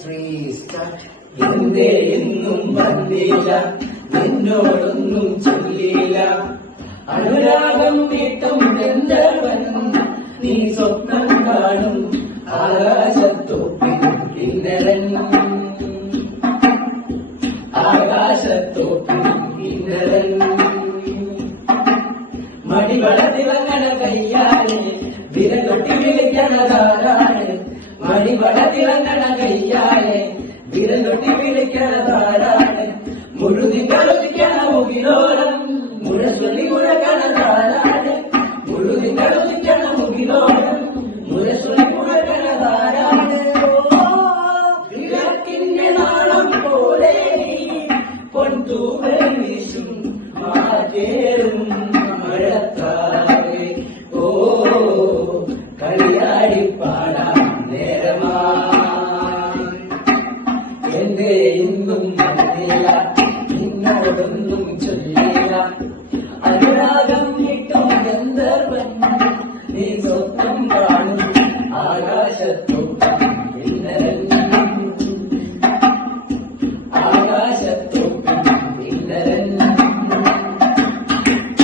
3 start. എന്തേ എന്നും വന്നില്ല, നിന്നോടൊന്നും ചൊല്ലില്ല. അനുരാഗം വീട്ടും ഗന്ധർവൻ, നീ സ്വപ്നം കാണും ആകാശത്തോപ്പിൽ കിന്നരൻ. ആകാശത്തോപ്പിൽ കിന്നരൻ. മടിവളത്തിളങ്ങണ കയ്യാലെ വിരലൊട്ടി വിളിക്കണതാരാണ്. മടിവളത്തിളങ്ങണ കയ്യാലെ വിരലൊട്ടി വിളിക്കണതാരാണ്. മുഴുതി കളുതിക്കണ മുകിലോളം മുഴസൊല്ലി മുഴക്കണതാരാണ്. മുഴുതി കളുതിക്കണ മുകിലോളം മുഴസൊല്ലി മുഴക്കണതാരാണ്. വിളക്കിന്റെ നാളം പോലെ പൊൻതൂവൽ വീശും മാറ്റേറും മഴത്താറെ. ഓ കളിയാടി പാടാൻ നേരമാ. എന്റെ ഇന്നും വന്നില്ല, നിന്നോടൊന്നും ചൊല്ലില്ല. അനുരാഗം കിട്ടും ഗന്ധർവൻ, നീ സ്വപ്നം കാണും ആകാശത്തോ